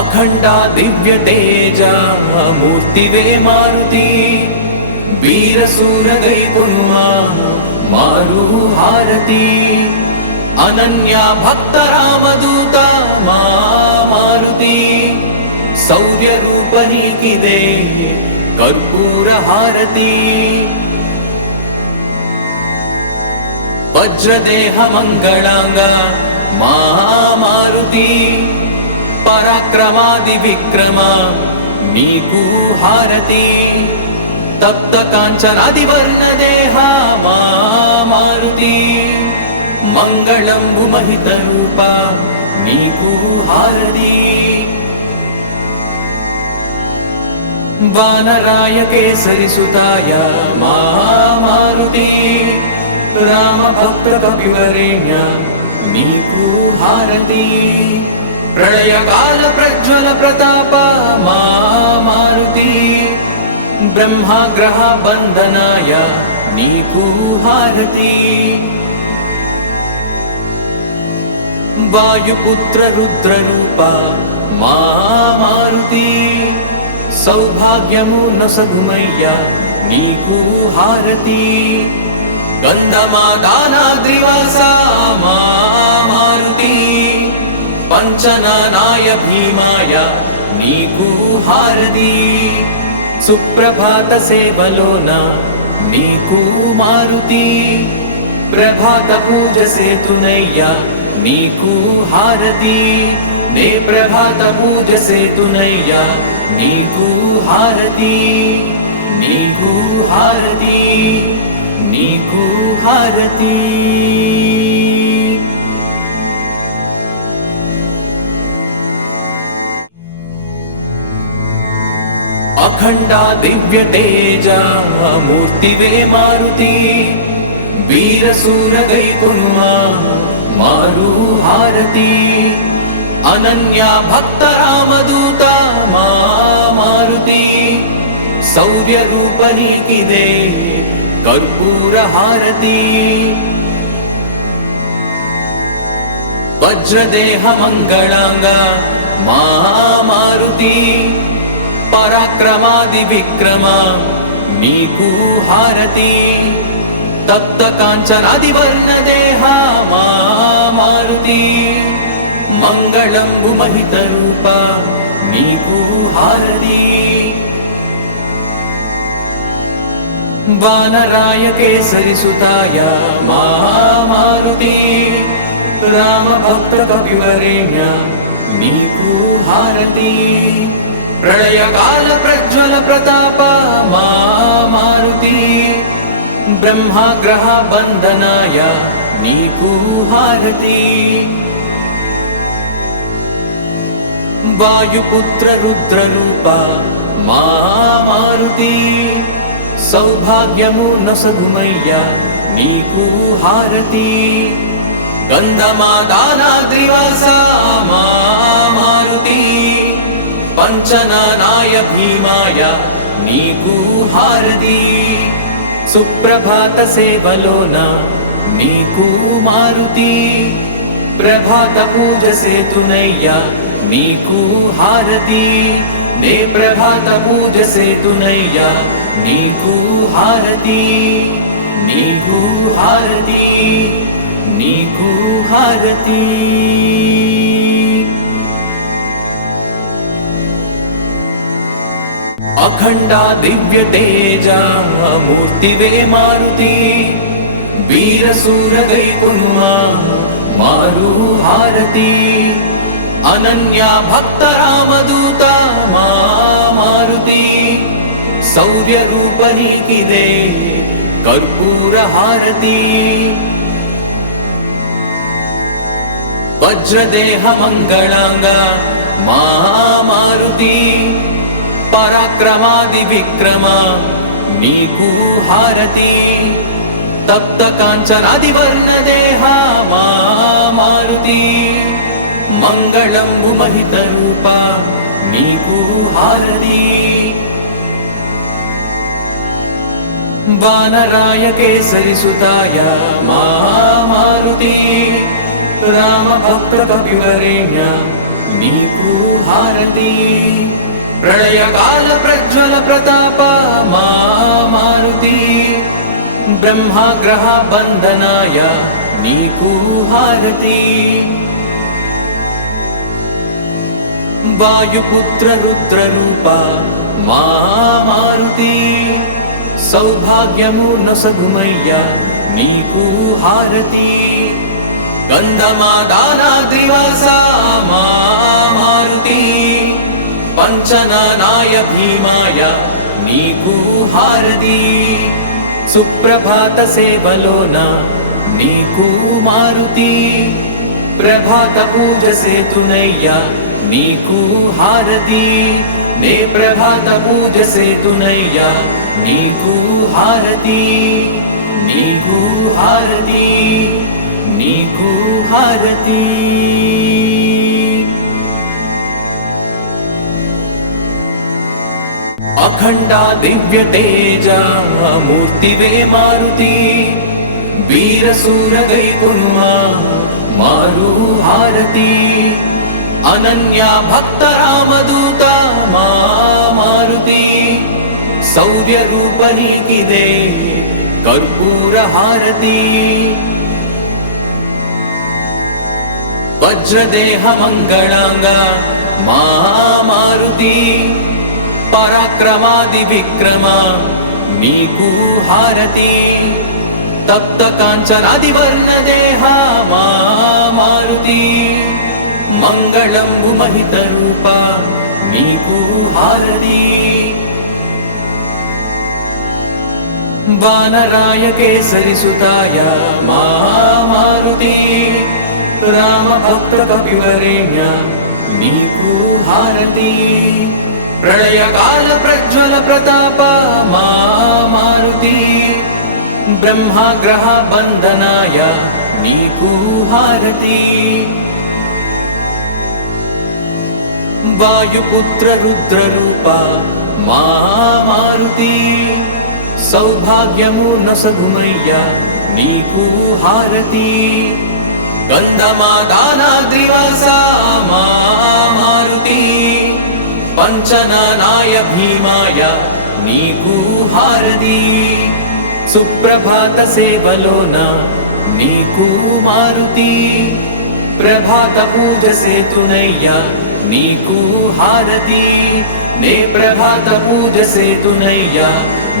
अखंडा दिव्य तेजा मूर्तिवे मारुति वीरसूर गैपुन्मा मारु हारती अनन्या भक्त रामदूता मारुति शौर्य रूपनीकिदे कर्पूर हारती वज्रदेह मंगलांगा मारुति पराक्रमादि विक्रमा नीकु हारती तप्त कांचनादि वर्ण देहा मारुति मंगलंबु महित रूपा नीकु हारती वानराय केसरी सुताय मारुति राम भक्त कपिवरेण्य नीकु हारती प्रलय काल प्रज्वल प्रताप मारुति ब्रह्माग्रह बंधनाय नीकु हारती वायुपुत्र रुद्र रूपा मारुति सौभाग्यमु नसगुमय्या नीकु हारती गंधमादानाद्रिवासा मारुति पंचनानाय भीमाय नीकु हारती सुप्रभात सेवलोना नीकु मारुति प्रभात पूज सेतुनय्या नीकु हारती ने प्रभात पूज सेतुनय्या नीकु हारती नीकु हारती नीकु हारती अखंडा दिव्य तेजा मूर्तिवे मारुति वीरसूर गैपुन्मा मारु हारती अनन्या भक्त रामदूता मारुति शौर्य रूपनीकिदे कर्पूर हारती वज्रदेह मंगलांगा मारुति पराक्रमादि विक्रमा नीकु हारती तप्त कांचनादि वर्ण देहा मारुति मंगलंबु महित रूपा नीकु हारती वानराय केसरी सुताय मारुति राम भक्त कपिवरेण्य नीकु हारती प्रलय काल प्रज्वल प्रताप मारुति ब्रह्माग्रह बंधनाय नीकु हारती वायुपुत्र रुद्र रूपा मारुति सौभाग्यमु नसगुमय्या नीकु हारती गंधमादानाद्रिवासा मारुति पंचनानाय भीमाय नीकु हारती सुप्रभात सेवलोना नीकु मारुति प्रभात पूज सेतुनय्या नीकु हारती ने प्रभात पूज सेतुनय्या नीकु हारती नीकु हारती नीकु हारती अखंडा दिव्य तेजा मूर्तिवे मारुति वीरसूर गैपुन्मा मारु हारती अनन्या भक्त रामदूता मारुति शौर्य रूपनीकिदे कर्पूर हारती वज्रदेह मंगलांगा मारुति पराक्रमादि विक्रमा नीकु हारती तप्त कांचनादि वर्ण देहा मारुति मंगलंबु महित रूपा नीकु हारती वानराय केसरी सुताय मारुति राम भक्त कपिवरेण्य నీకు హారతి ప్రళయకాల ప్రజ్వల ప్రతాప మా మారుతి బ్రహ్మగ్రహ బంధనాయ నీకు హారతి వాయుపుత్ర రుద్ర రూప మా మారుతి సౌభాగ్యము నొసగుమయ్య నీకు హారతి గంధమాదానాద్రివాస మా మారుతి పంచనానాయ భీమాయ నీకు హారతి సుప్రభాత సేవలోన నీకు మారుతి ప్రభాత పూజ సేతునయ్య నీకు హారతి నే ప్రభాత పూజ సేతునయ్య నీకు హారతి నీకు హారతి నీకు హారతి అఖండ దివ్య తేజ మూర్తివే మారుతి వీరసూర గైకునుమా మారు హారతి అనన్య భక్త రామదూత మా మారుతి శౌర్య రూప నీకిదే కర్పూర హారతి వజ్రదేహ మంగళాంగ మా మారుతి పరాక్రమాది విక్రమ నీకు హారతి తప్త కాంచనాది వర్ణ దేహ మా మారుతి మంగళంబు మహిత రూప నీకు హారతి వానరాయ కేసరి సుతాయ మా మారుతి రామ భక్త కపివరేణ్య నీకు హారతి ప్రళయకాల ప్రజ్వల ప్రతాప మా మారుతి బ్రహ్మగ్రహ బంధనాయ నీకు హారతి వాయుపుత్ర రుద్ర రూప మా మారుతి సౌభాగ్యము నొసగుమయ్య నీకు హారతి గంధమాదానాద్రివాస మా మారుతి పంచనానాయ భీమాయ నీకు హారతి సుప్రభాత సేవలోన నీకు మారుతి ప్రభాత పూజ సేతునయ్య నీకు హారతి నే ప్రభాత పూజ సేతునయ్య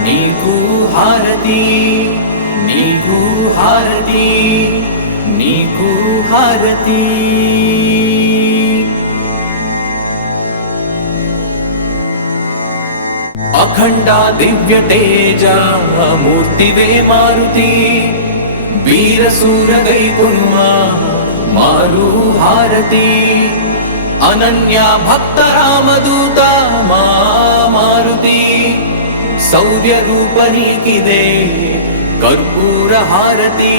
నీకు హారతి నీకు హారతి నీకు హారతి అఖండ దివ్య తేజ మూర్తివే మారుతి వీరసూర గైకునుమా మారు హారతి అనన్య భక్త రామదూత మా మారుతి శౌర్య రూప నీకిదే కర్పూర హారతి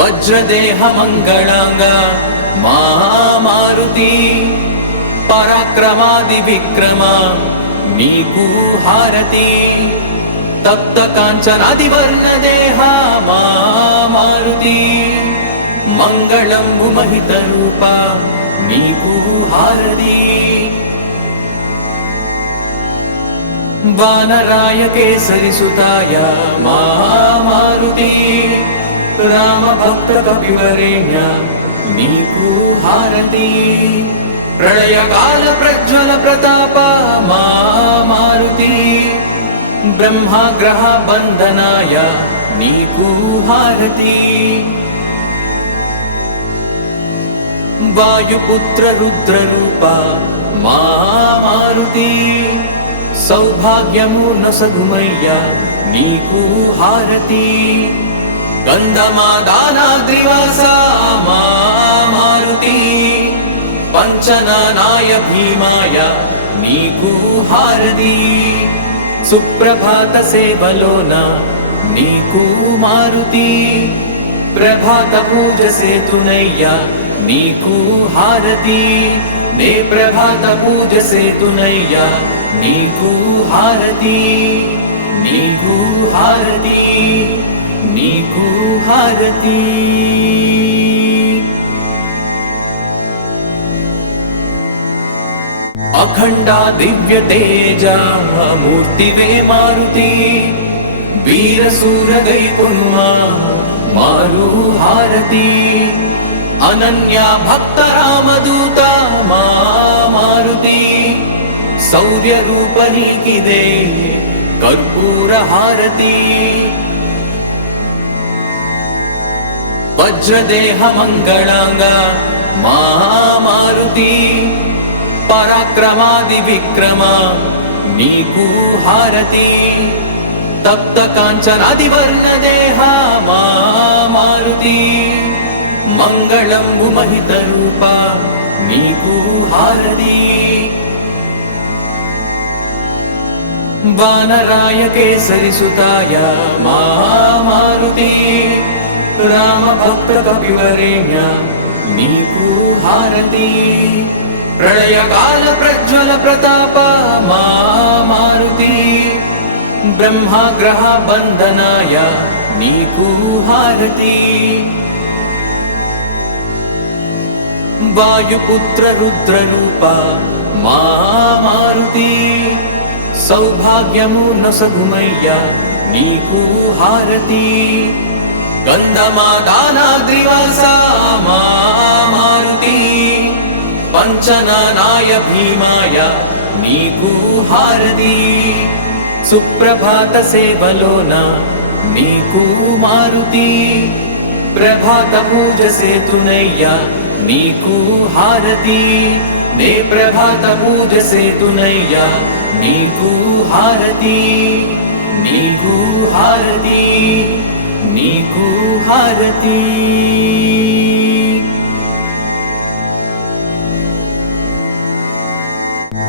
వజ్రదేహ మంగళాంగ మా మారుతి పరాక్రమాది విక్రమ నీకు హారతి తప్త కాంచనాది వర్ణ దేహ మా మారుతి మంగళంబు మహిత రూప నీకు హారతి వానరాయ కేసరి సుతాయ మా మారుతి రామ భక్త కపివరేణ్య నీకు హారతి ప్రళయకాల ప్రజ్వల ప్రతాప మా మారుతి బ్రహ్మగ్రహ బంధనాయ నీకు హారతి వాయుపుత్ర రుద్ర రూప మా మారుతి సౌభాగ్యము నొసగుమయ్య నీకు హారతి గంధమాదానాద్రివాస మా మారుతి పంచనానాయ భీమాయ నీకు హారతి సుప్రభాత సేవలోన నీకు మారుతి ప్రభాత పూజ సేతునయ్య నీకు హారతి నే ప్రభాత పూజ సేతునయ్య నీకు హారతి నీకు హారతి నీకు హారతి అఖండ దివ్య తేజ మూర్తివే మారుతి వీర శూర గై కొనుమా మారు హారతి అనన్య భక్త రామదూత మా మారుతి శౌర్య రూప నీకిదే కర్పూర హారతి వజ్రదేహ మంగళాంగ మా మారుతి పరాక్రమాది విక్రమ నీకు హారతి తప్త కాంచనాది వర్ణ దేహ మా మారుతి మంగళంబు మహిత రూప నీకు హారతి వానరాయ కేసరి సుతాయ మా మారుతి రామ భక్త కపివరేణ్య నీకు హారతి ప్రళయ కాల ప్రజ్వల ప్రతాప మా మారుతి బ్రహ్మగ్రహ బంధనాయ నీకు హారతి వాయుపుత్ర రుద్ర రూప మా మారుతి సౌభాగ్యము నొసగుమయ్య నీకు హారతి గంధమాదానాద్రివాస మా మారుతి పంచనానాయ భీమాయ నీకు హారతి సుప్రభాత సేవలోన నీకు మారుతి ప్రభాత పూజ సేతునయ్య నీకు హారతి నే ప్రభాత పూజ సేతునయ్య నీకు హారతి నీకు హారతి నీకు హారతి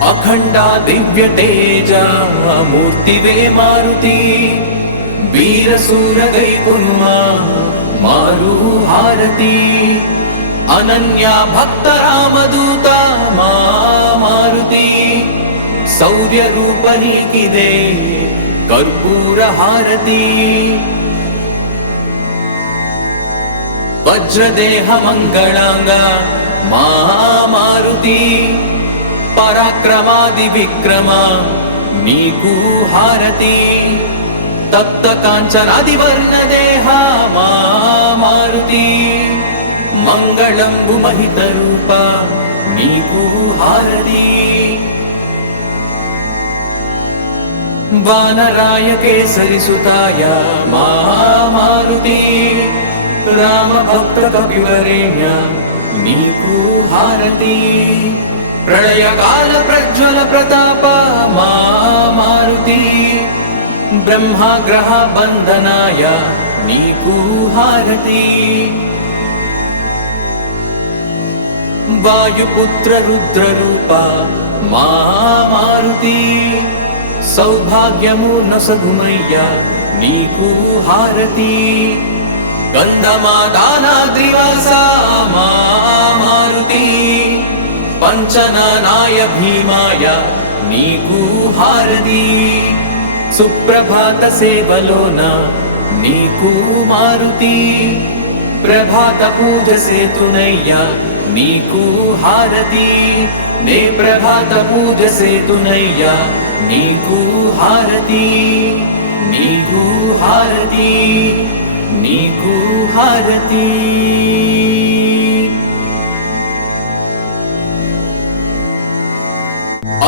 అఖండ దివ్య తేజ మూర్తివే మారుతి వీర శూర గై కొనుమా మారు హారతి అనన్య భక్త రామదూత మా మారుతి శౌర్య రూప నీకిదే కర్పూర హారతి వజ్రదేహ మంగళాంగ మా మారుతి పరాక్రమాది విక్రమ నీకు హారతి తప్త కాంచనాది వర్ణ దేహ మా మారుతి మంగళంబు మహిత రూప నీకు హారతి వానరాయ కేసరి సుతాయ మా మారుతి రామ భక్త కపివరేణ్య నీకు హారతి ప్రళయ కాల ప్రజ్వల ప్రతాప మా మారుతి బ్రహ్మగ్రహ బంధనాయ నీకు హారతి వాయుపుత్ర రుద్ర రూప మా మారుతి సౌభాగ్యము నొసగుమయ్య నీకు హారతి గంధమాదానాద్రివాస మా మారుతి పంచనానాయ భీమాయ నీకు హారతి సుప్రభాత సేవలోన నీకు మారుతి ప్రభాత పూజ సేతునయ్య నీకు హారతి నే ప్రభాత పూజ సేతునయ్య నీకు హారతి నీకు హారతి నీకు హారతి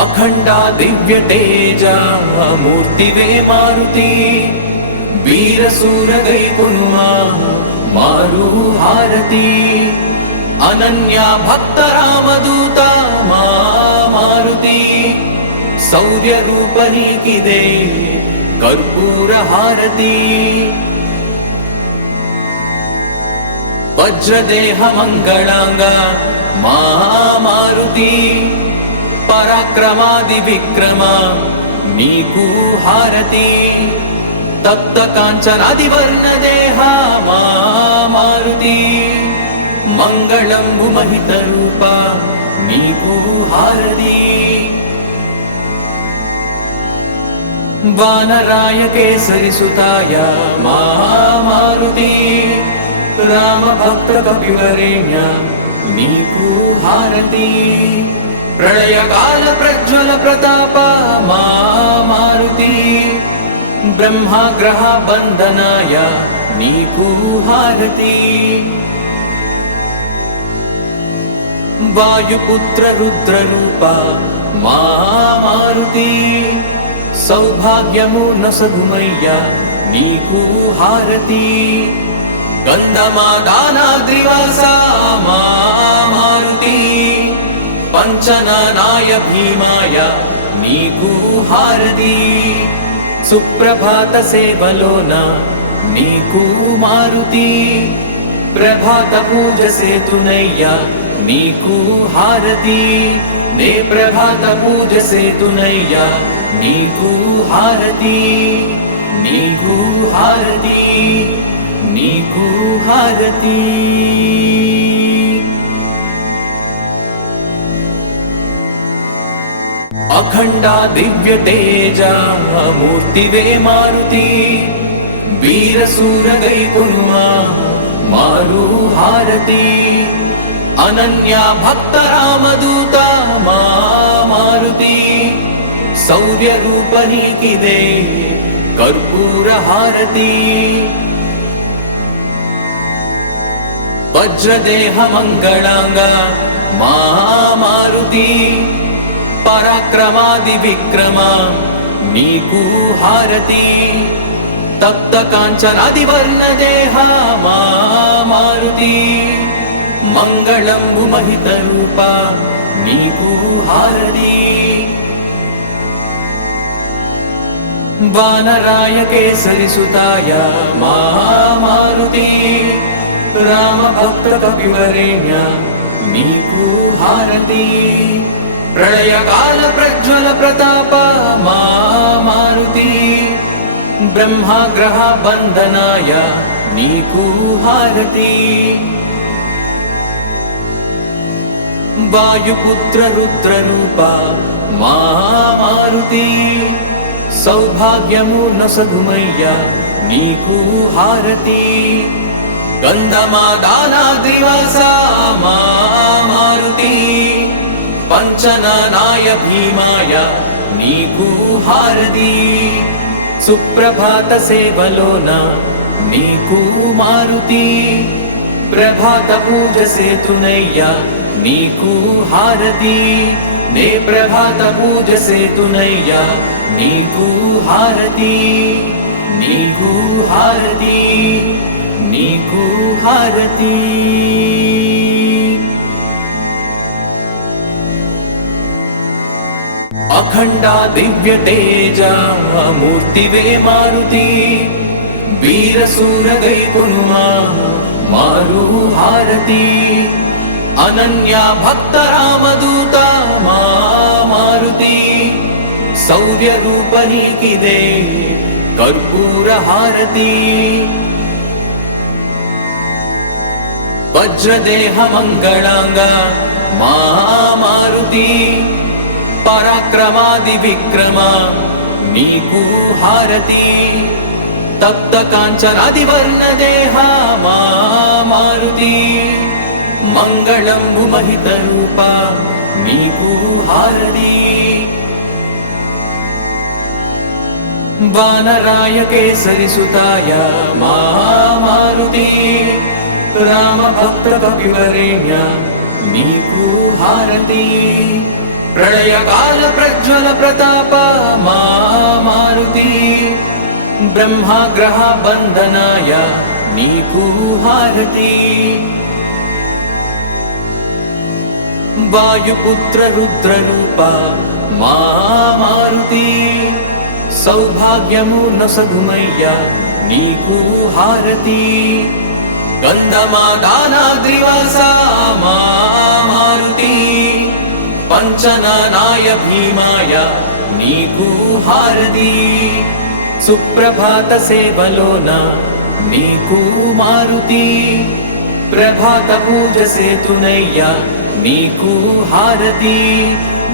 అఖండ దివ్య తేజ మూర్తివే మారుతి వీర శూర గై కొనుమా మారు హారతి అనన్య భక్త రామదూత మా మారుతి శౌర్య రూప నీకిదే కర్పూర హారతి వజ్రదేహ మంగళాంగ మా మారుతి పరాక్రమాది విక్రమ నీకు హారతి తప్త కాంచనాది వర్ణ దేహ మా మారుతి మంగళంబు మహిత రూప నీకు హారతి వానరాయ కేసరి సుతాయ మా మారుతి రామ భక్త కపివరేణ్య నీకు హారతి ప్రళయకాల ప్రజ్వల ప్రతాప మా మారుతి బ్రహ్మాగ్రహ బంధనాయ నీకు హారతి వాయుపుత్ర రుద్ర రూప మా మారుతి సౌభాగ్యము నొసగుమయ్యా నీకు హారతి గంధమాదానాద్రివాస మా మారుతి పంచనానాయ భీమాయ నీకు హారతి సుప్రభాత సేవలోన నీకు మారుతి ప్రభాత పూజ సేతునయ్యా నీకు హారతి నే ప్రభాత పూజ సేతునయ్యా నీకు హారతి నీకు హారతి నీకు హారతి అఖండ దివ్య తేజ మూర్తివే మారుతి వీరసూర గైపునుమా మారు హారతి అనన్య భక్త రామదూత మా మారుతి శౌర్య రూప నీకిదే కర్పూర హారతి వజ్రదేహ మంగళాంగ మా మారుతి పరాక్రమాది విక్రమ నీకు హారతి తప్త కాంచనాది వర్ణ దేహ మా మారుతి మంగళంబు మహిత రూప నీకు హారతి వానరాయ కేసరి సుతాయ మా మారుతి రామ భక్త కపివరేణ్య నీకు హారతి ప్రళయకాల ప్రజ్వల ప్రతాప మా మారుతి బ్రహ్మాగ్రహ బంధనాయ నీకు హారతి వాయుపుత్ర రుద్ర రూప మా మారుతి సౌభాగ్యము నొసగుమయ్యా నీకు హారతి గంధమాదానాద్రివాస మా మారుతి పంచనానాయ భీమాయ నీకు హారతి సుప్రభాత సేవలోన నీకు మారుతి ప్రభాత పూజ సేతునయ్యా నీకు హారతి నే ప్రభాత పూజ సేతునయ్యా నీకు హారతి నీకు హారతి నీకు హారతి అఖండ దివ్య తేజ మూర్తివే మారుతి వీరసూర గైపునుమా మారు హారతి అనన్య భక్త రామదూత మా మారుతి శౌర్య రూప నీకిదే కర్పూర హారతి వజ్రదేహ మంగళాంగ మా మారుతి పరాక్రమాది విక్రమ నీకు హారతి తప్త కాంచనాది వర్ణ దేహ మా మారుతి మంగళంబు మహిత రూప నీకు హారతి వానరాయ కేసరి సుతాయ మా మారుతి రామ భక్త కపివరేణ్య నీకు హారతి ప్రళయకాల ప్రజ్వల ప్రతాప మా మారుతి బ్రహ్మాగ్రహ బంధనాయ నీకు హారతి వాయుపుత్ర రుద్ర రూప మా మారుతి సౌభాగ్యము నొసగుమయ్యా నీకు హారతి గంధమాదానాద్రివాస మా మారుతి పంచనానాయ భీమాయ నీకు హారతి సుప్రభాత సేవలోన నీకు మారుతి ప్రభాత పూజ సేతునయ్యా నీకు హారతి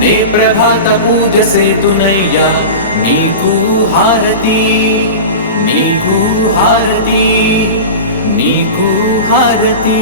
నే ప్రభాత పూజ సేతునయ్యా నీకు హారతి నీకు హారతి నీకు హారతి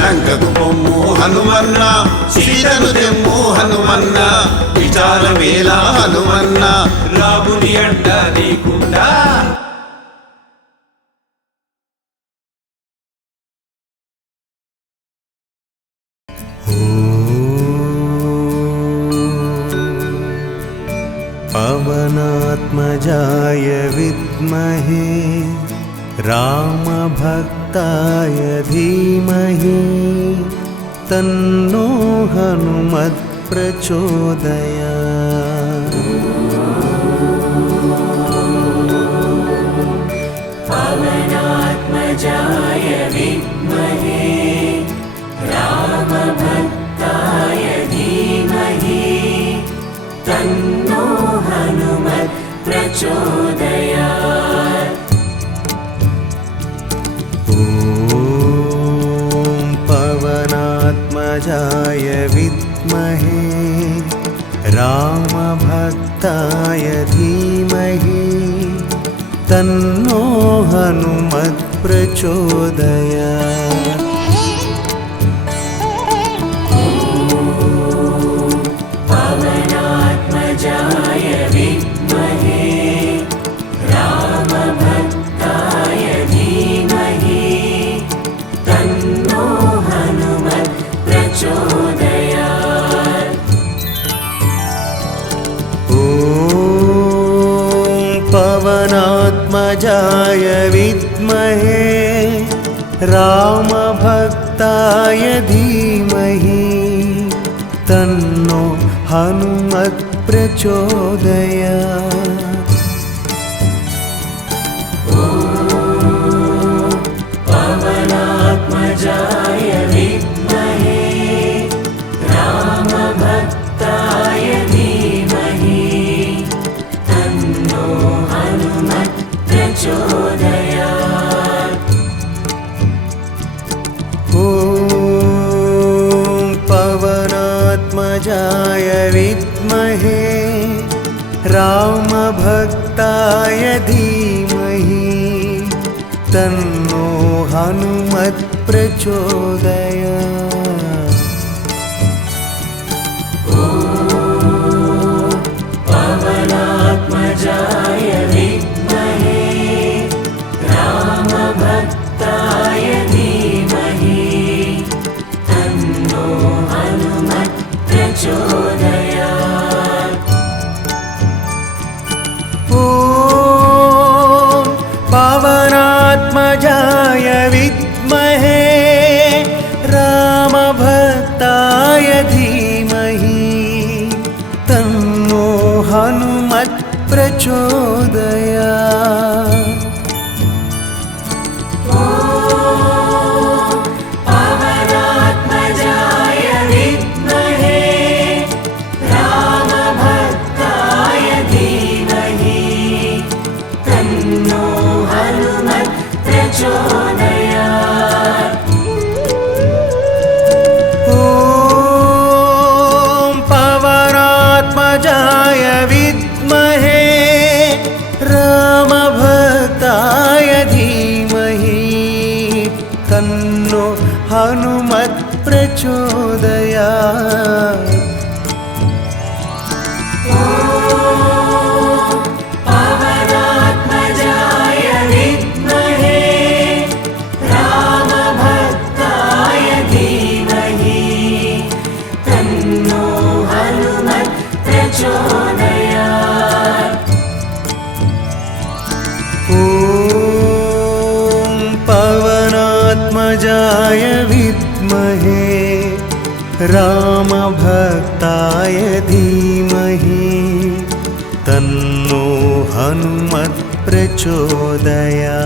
లంకకు పొమ్ము హనుమన్న సీతను తెమ్ము హనుమన్న విచారమేలా హనుమన్న రాముని అండ నీకుండా पवनात्मजाय विद्महे रामभक्ताय धीमहि तन्नो हनुमत् प्रचोदयात्। पवनात्मजाय विद्महे रामभक्ताय धीमहि तन्नो हनुमत् प्रचोदयात्। ॐ पवनात्मजाय विद्महे रामभक्ताय धीमहि तन्नो हनुमत् प्रचोदयात्। पवनात्मजाय विद्महे रामभक्ताय धीमहि तन्नो हनुमत् प्रचोदयात्। ॐ पवनात्मजाय विद्महे रामभक्ताय धीमहि तन्नो हनुमत् प्रचोदयात्। पवनात्मजाय विद्महे रामभक्ताय धीमहि तन्नो हनुमत् प्रचोदयात्। ॐ पवनात्मजाय विद्महे रामभक्ताय धीमहि तन्नो हनुमत् प्रचोदयात्। पवनात्मजाय विद्महे रामभक्ताय धीमहि तन्नो हनुमत् प्रचोदयात्। ॐ पवनात्मजाय विद्महे रामभक्ताय धीमहि तन्नो हनुमत् प्रचोदयात्। पवनात्मजाय विद्महे रामभक्ताय धीमहि तन्नो हनुमत् प्रचोदयात्। ॐ पवनात्मजाय विद्महे रामभक्ताय धीमहि तन्नो हनुमत् प्रचोदयात्। पवनात्मजाय विद्महे रामभक्ताय धीमहि तन्नो हनुमत् प्रचोदयात्। ॐ पवनात्मजाय विद्महे रामभक्ताय धीमहि तन्नो हनुमत् प्रचोदयात्।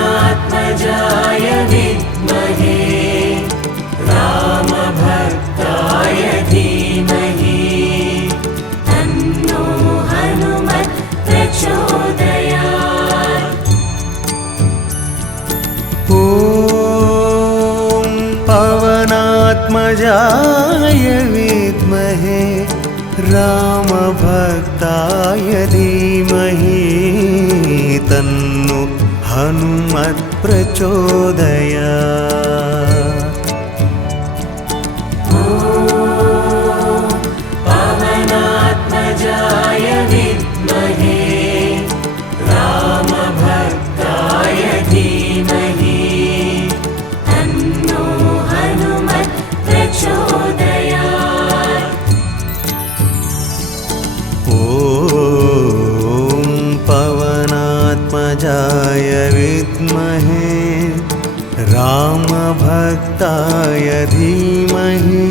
पवनात्मजाय विद्महे रामभक्ताय धीमहि तन्नो हनुमत् प्रचोदयात्। ॐ पवनात्मजाय विद्महे रामभक्ताय धीमहि तन्नो हनुमत्प्रचोदयात्। पवनात्मजाय विद्महे रामभक्ताय धीमहि तन्नो हनुमत् प्रचोदयात्। ॐ पवनात्मजाय विद्महे रामभक्ताय धीमहि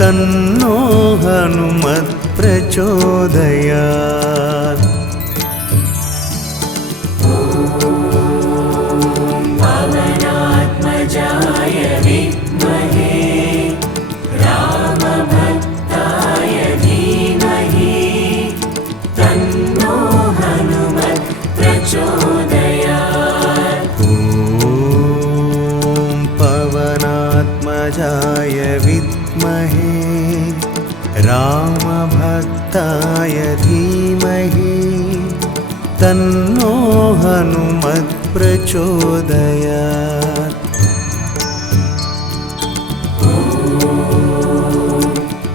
तन्नो हनुमत् प्रचोदयात्। पवनात्मजाय विद्महे रामभक्ताय धीमहि तन्नो हनुमत् प्रचोदयात्। ॐ पवनात्मजाय विद्महे रामभक्ताय धीमहि तन्नो हनुमत् प्रचोदयात्।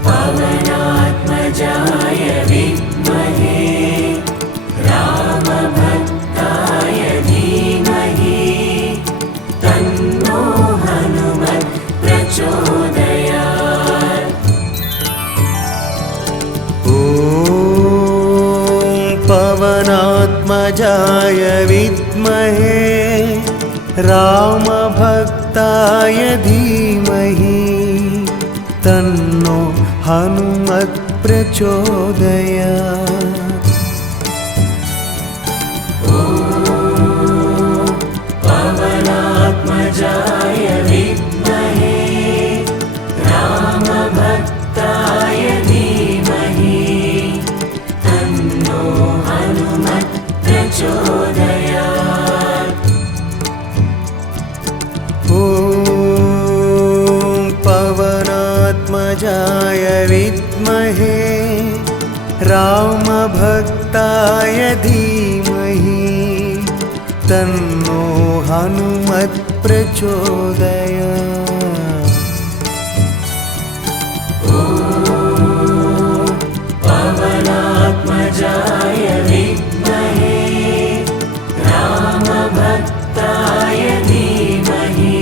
पवनात्मजाय विद्महे रामभक्ताय धीमहि तन्नो हनुमत् प्रचोदयात्। ॐ पवनात्मजाय विद्महे रामभक्ताय धीमहि तन्नो हनुमत् प्रचोदयात्। पवनात्मजाय विद्महे रामभक्ताय धीमहि तन्नो हनुमत् प्रचोदयात्। ॐ पवनात्मजाय विद्महे रामभक्ताय धीमहि तन्नो हनुमत् प्रचोदयात्। पवनात्मजाय विद्महे रामभक्ताय धीमहि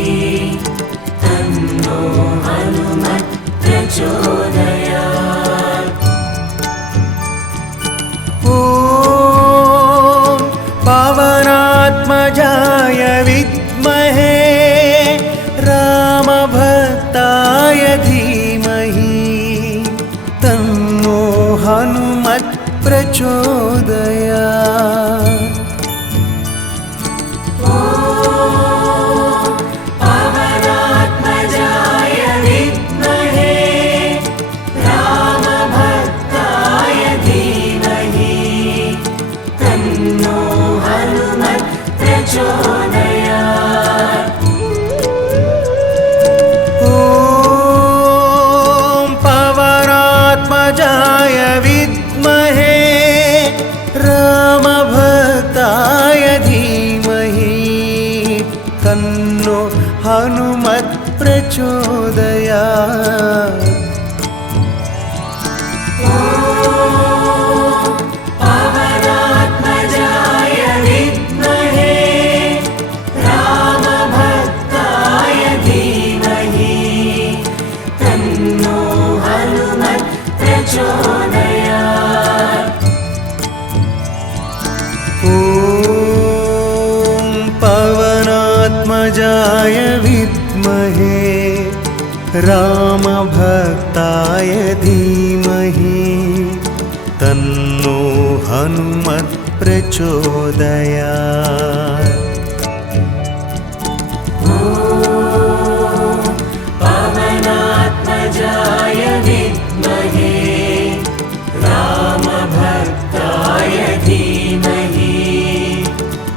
तन्नो हनुमत् प्रचोदयात्। ॐ पवनात्मजाय विद्महे रामभक्ताय धीमहि तन्नो हनुमत् प्रचोदयात्। पवनात्मजाय विद्महे रामभक्ताय धीमहि तन्नो हनुमत् प्रचोदयात्। ॐ पवनात्मजाय विद्महे रामभक्ताय धीमहि तन्नो हनुमत् प्रचोदयात्। पवनात्मजाय विद्महे रामभक्ताय धीमहि तन्नो हनुमत् प्रचोदयात्। ॐ पवनात्मजाय विद्महे रामभक्ताय धीमहि तन्नो हनुमत् प्रचोदयात्। पवनात्मजाय विद्महे रामभक्ताय धीमहि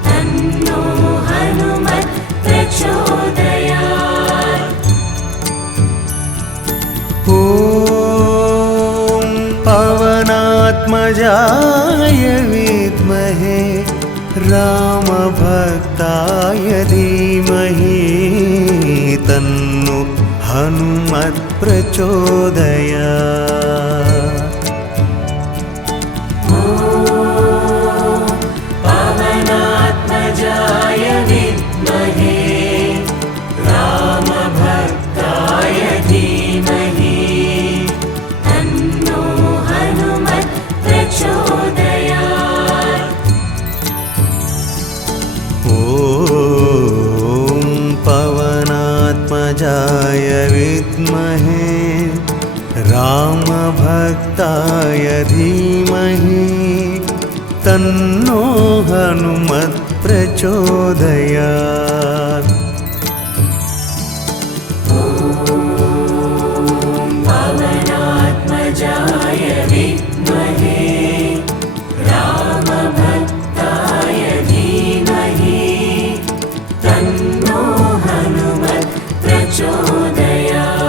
तन्नो हनुमत् प्रचोदयात्। ॐ पवनात्मजाय विद्महे रामभक्ताय धीमहि तन्नो हनुमत् प्रचोदयात्। पवनात्मजाय विद्महे रामभक्ताय धीमहि तन्नो हनुमत् प्रचोदयात्। ॐ पवनात्मजाय विद्महे रामभक्ताय धीमहि तन्नो हनुमत् प्रचोदयात्। पवनात्मजाय विद्महे रामभक्ताय धीमहि तन्नो हनुमत् प्रचोदयात्।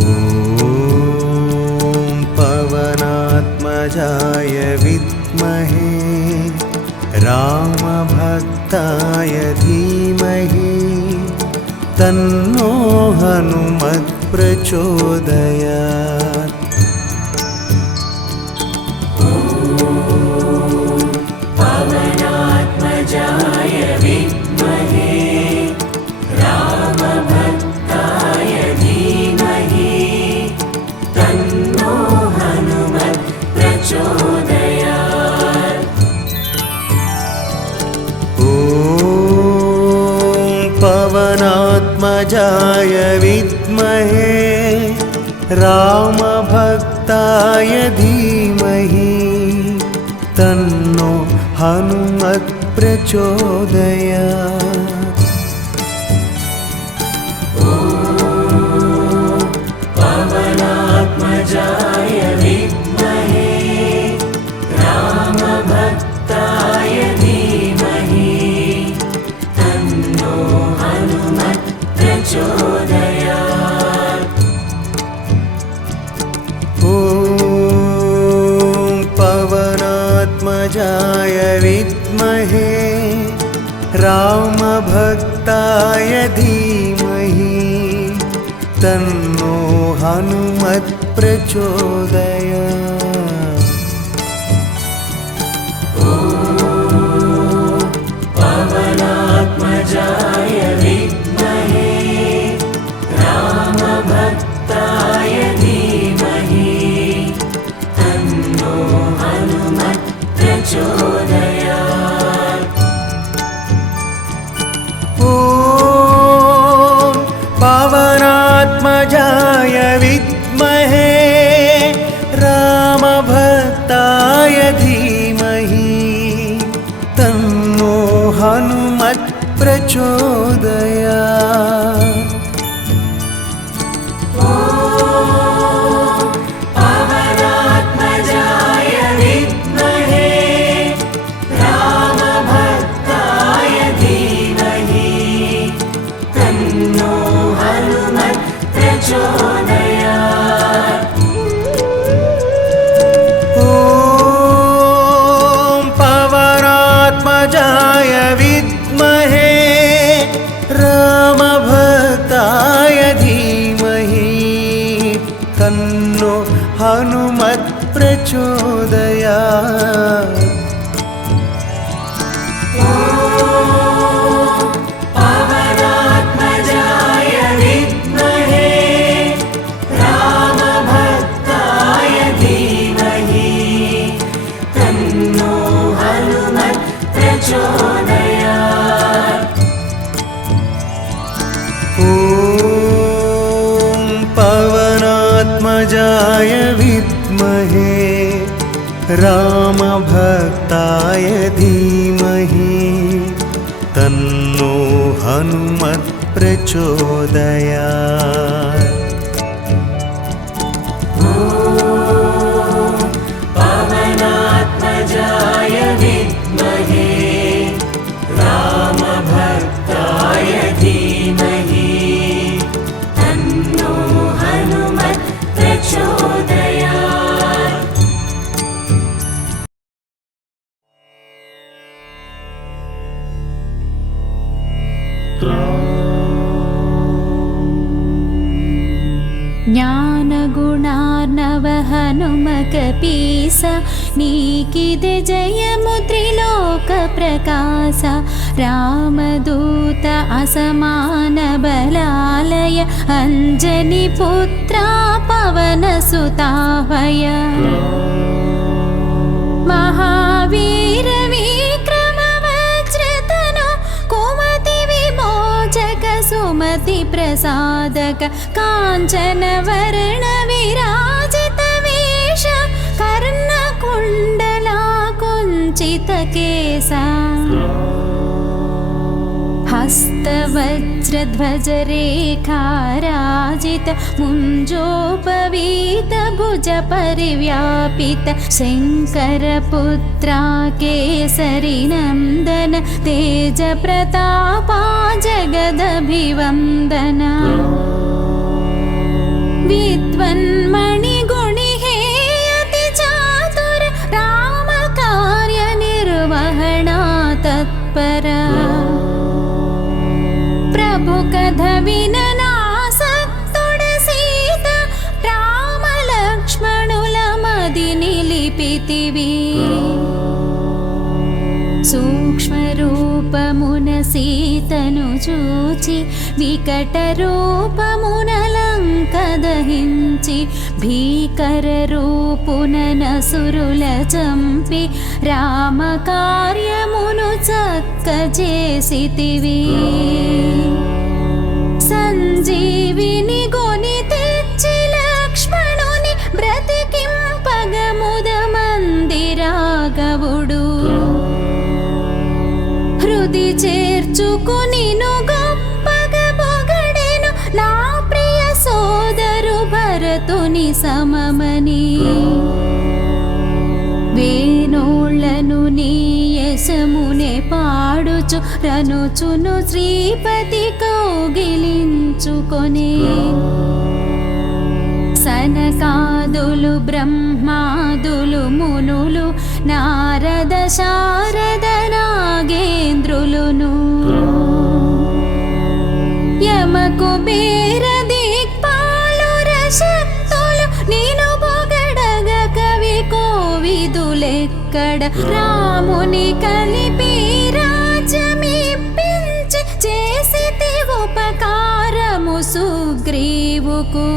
ॐ पवनात्मजाय विद्महे रामभक्ताय धीमहि तन्नो हनुमत् प्रचोदयात्। पवनात्मजाय विद्महे रामभक्ताय धीमहि तन्नो हनुमत् प्रचोदयात्। ॐ पवनात्मजाय विद्महे रामभक्ताय धीमहि तन्नो हनुमत् प्रचोदयात्। पवनात्मजाय विद्महे रामभक्ताय धीमहि तन्नो हनुमत् प्रचोदयात्। ॐ पवनात्मजाय विद्महे रामभक्ताय धीमहि तन्नो हनुमत् प्रचोदयात्। पवनात्मजाय विद्महे रामभक्ताय धीमहि तन्नो हनुमत् प्रचोदयात्। ॐ पवनात्मजाय विद्महे रामभक्ताय धीमहि तन्नो हनुमत् प्रचोदयात्। पवनात्मजाय विद्महे रामभक्ताय धीमहि तन्नो हनुमत् प्रचोदयात्। ॐ पवनात्मजाय विद्महे रामभक्ताय धीमहि तन्नो हनुमत् प्रचोदयात्। पवनात्मजाय विद्महे रामभक्ताय धीमहि तन्नो हनुमत् प्रचोदयात्। ॐ पवनात्मजाय विद्महे रामभक्ताय धीमहि तन्नो हनुमत् प्रचोदयात्। హనుమక పీస నీకిదే జయము త్రిలోక ప్రకాశ రామదూత అసమాన బలాలయ అంజని పుత్ర పవన సుతావయ మహావీర విక్రమ వజ్రతను కుమతి విమోచక సుమతి ప్రసాదక కాంచన వర్ణ విరాజిత వేష కర్ణ కుండల కుంచిత కేశ हस्तवज्रध्वजरेखाराजित मुञ्जोपवीत भुज परिव्यापित शङ्करपुत्रा केसरी नन्दन तेज प्रतापा जगदभिवन्दन विद्वन्मणिगुणि हेयति चातुर रामकार्यनिर्वहणा तत्परा ప్రభు కథ విననాసక్తుడ సీత రామ లక్ష్మణుల మది నిలిపితివి సూక్ష్మ రూపమున సీతను చూచి వికట రూపమున లంక దహించి భీకర రూపున నసురుల చంపి రామ కార్యమును చక్కజేసితివి సంజీవిని గొని తెచ్చి లక్ష్మణుని బ్రతికింపగ ముదమంది రాఘవుడు హృది చేర్చుకునిను గొప్పగ పొగడెను నా ప్రియ సోదరు భరతుని సమమని వేణోళ్లను నీ యశమునే పాడుచు రనుచును శ్రీపతి కౌగిలించుకొనే సనకాదులు బ్రహ్మాదులు మునులు నారద శారద నాగేంద్రులును యమ కుబేర దిక్పాలుర శక్తులు నేను పొగడగ కవి కోవిదులెక్కడ రాముని కలిపి రాజ్యమిప్పించి చేసితి ఉపకారము సుగ్రీవుకు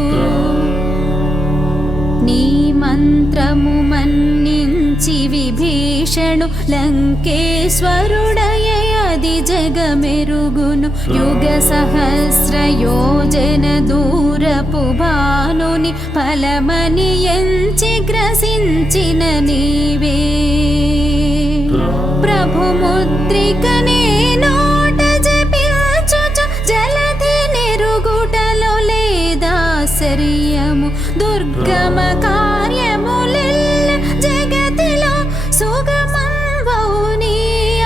నీ మంత్రము మన్నించి విభీషణు లంకేశ్వరుడయ అది జగమెరుగును యుగ సహస్ర యోజన దూరపు భానుని ఫలమని ఎంచి గ్రసించిన నీవే ప్రభు ముద్రికనే నోట జపించుచు జలధి నిరుగుటలో లేదాశ్చర్యము దుర్గమ కార్యములెల్ల జగతిలో సుగమం వౌని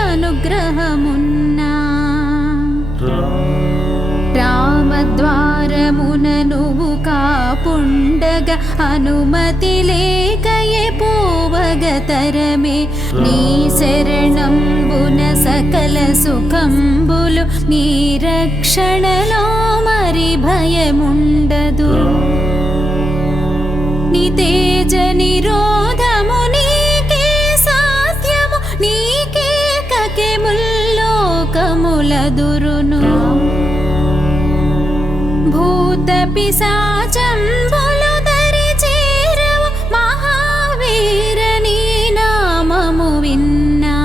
అనుగ్రహమున్నా రామద్వారమున నువ్వు కాపుండగ అనుమతి లేకయే పోవగ తరమే నీ శరణంబున సకల సుఖంబులు నీ రక్షణలో మరి భయముండదు నీ తేజ నిరోధము నీకే సాధ్యము నీకే కకే ముల్లోకములదురును భూత పిశాచంబులు దరి చేరవు మహావీర నీ నామము విన్నా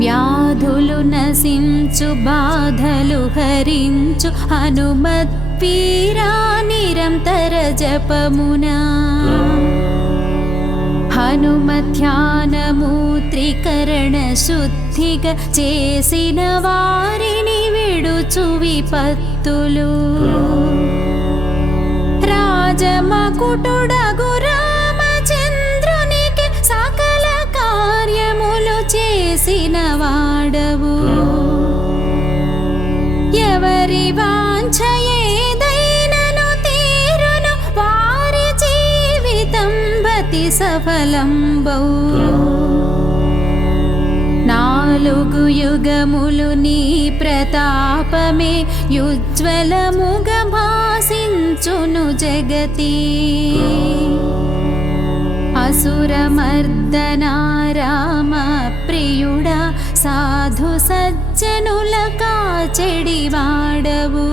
వ్యాధులు నశించు బాధలు హరించు హనుమత్ వీరా నిరంతర జపమునా హనుమధ్యానము త్రికరణ శుద్ధిగా చేసిన వారిని విడుచు విపత్తులు రాజమకుటుడగు రామచంద్రునికి సకల కార్యములు చేసిన వాడవు ఎవరి వాంఛ ఏదైనను తీరును వారి జీవితం భతి సఫలంబౌ నాలుగు యుగములు నీ ప్రతాపమే యుజ్వలముగ భాసించును జగతి అసురమర్దనా రామ ప్రియుడా సాధు సజ్జనుల కాచెడివాడవు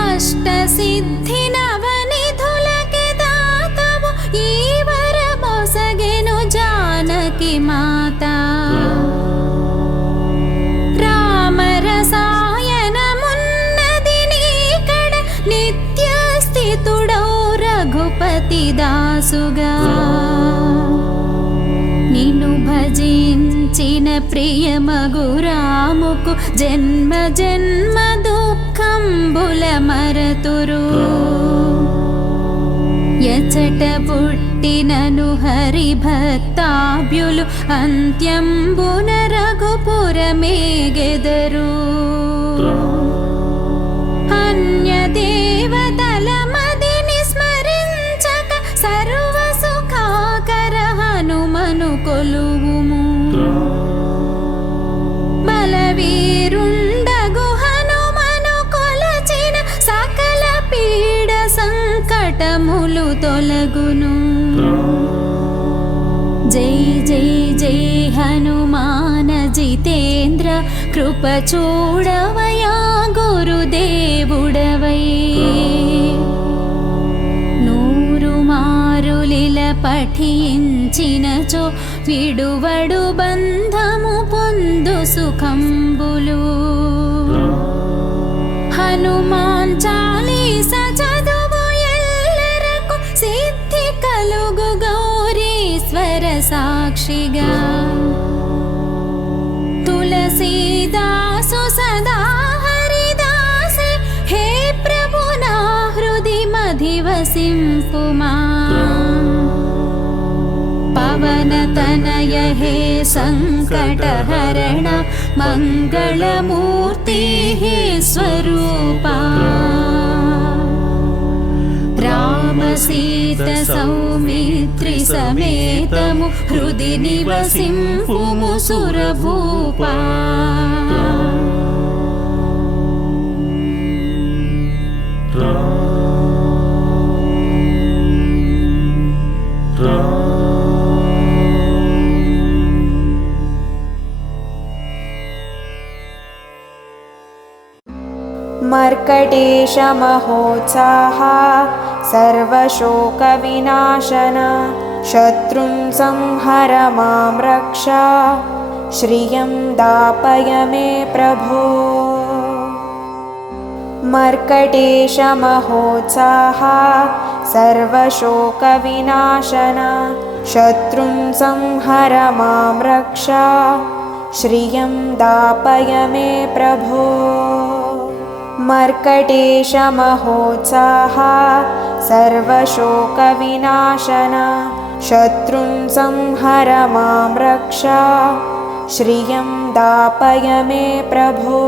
అష్టసిద్ధి నవనిధులకి దాతవు ఈ వరమొసగెను జానకి మాత రామరసాయనమున్నది నీకడ నిత్య స్థితుడౌ రఘుపతి దాసుగా నిన్ను భజించిన ప్రియమగు రాముకు జన్మ జన్మ దుఃఖంబుల మరతురు ఎచట పుట్టినను హరి భక్తాభ్యులు అంత్యంబున రఘుపురమేగెదరు అన్య దేవతల మదిని స్మరించక సర్వ సుఖాకర హనుమను కొలువుము బలవీరుండగు హనుమను కొలచిన సకల పీడ సంకటములు తొలగును జై జై జై హనుమాన జితేంద్ర కృప చూడవయా గురుదేవుడవై నూరు మారులిల పఠించినచో విడువడు బంధము పొందు సుఖంబులు హనుమాన్ చాలీస చదువు ఎల్లరకు సిద్ధి కలుగు గౌరీశ్వర సాక్షిగా తులసీదాసు సదా హరిదాసే హే ప్రభు నా హృది మధివసింపుమా పవన తనయ హే సంకటహరణ మంగళమూర్తి హే స్వరూపా రామ సీత సౌమిత్రి సమేతము హృది నివసింపుము సురభూపా मर्कटेश महोत्साह सर्वशोकविनाशन शत्रुं संहर मां रक्ष श्रियं दापय मे प्रभो मर्कटेश महोत्साह सर्वशोकविनाशन शत्रुं संहर मां रक्ष श्रियं दापय मे प्रभो मर्कटेश महोत्साह सर्वशोकविनाशन शत्रुं संहर मां रक्ष श्रियं दापय मे प्रभो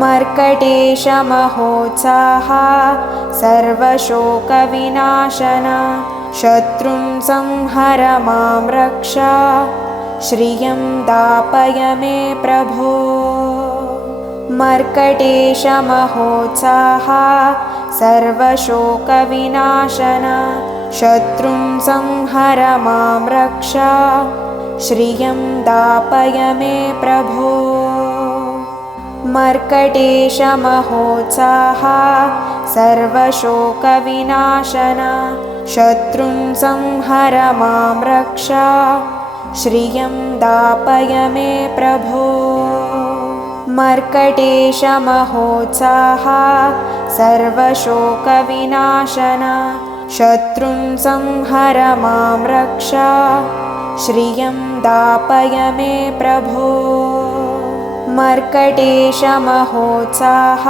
मर्कटेश महोत्साह सर्वशोकविनाशन शत्रुं संहर मां रक्ष श्रियं दापय मे प्रभो मर्कटेश महोत्साह सर्वशोकविनाशन शत्रुं संहर मां रक्ष श्रियं दापय मे प्रभो मर्कटेश महोत्साह सर्वशोकविनाशन शत्रुं संहर मां रक्ष श्रियं दापय मे प्रभो मर्कटेश महोत्साह सर्वशोकविनाशन शत्रुं संहर मां रक्ष श्रियं दापय मे प्रभो मर्कटेश महोत्साह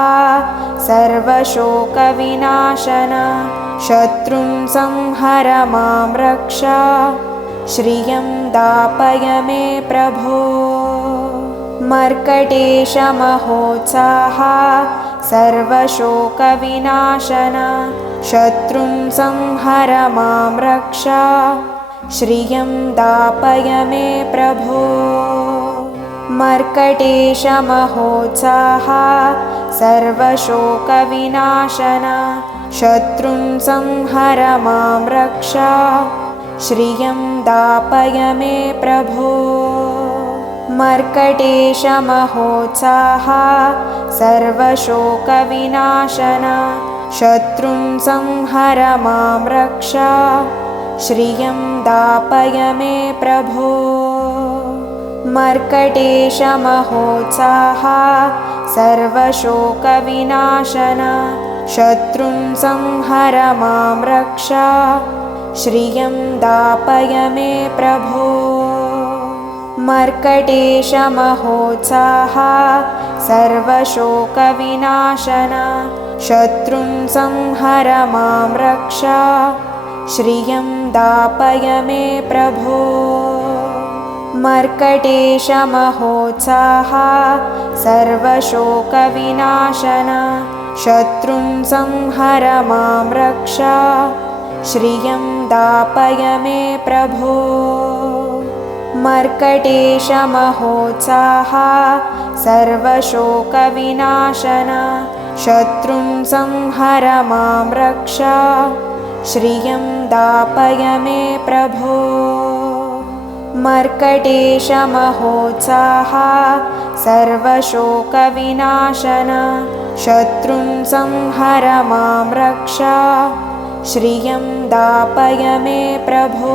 सर्वशोकविनाशन शत्रुं संहर मां रक्ष श्रियं दापय मे प्रभो मर्कटेश महोत्साह सर्वशोकविनाशन शत्रुं संहर मां रक्ष श्रियं दापय मे प्रभो मर्कटेशमहोत्साह सर्वशोकविनाशन शत्रुं संहर मां रक्ष श्रियं दापय मे प्रभो मर्कटेशमहोत्साह सर्वशोकविनाशन शत्रुं संहर मां रक्ष श्रियं दापय मे प्रभो मर्कटेशमहोत्साह सर्वशोकविनाशन शत्रुं संहर मां रक्ष श्रियं दापय मे प्रभो मर्कटेशमहोत्साह सर्वशोकविनाशन शत्रुं संहर मां रक्ष श्रियं दापय मे प्रभो मर्कटेशमहोत्साह सर्वशोकविनाशन शत्रुं संहर मां रक्ष श्रियं दापय मे प्रभो मर्कटेशमहोत्साह सर्वशोकविनाशन शत्रुं संहर मां रक्ष श्रियं दापय मे प्रभो मर्कटेशमहोत्साह सर्वशोकविनाशन शत्रुं संहर मां रक्ष श्रियं दापय मे प्रभो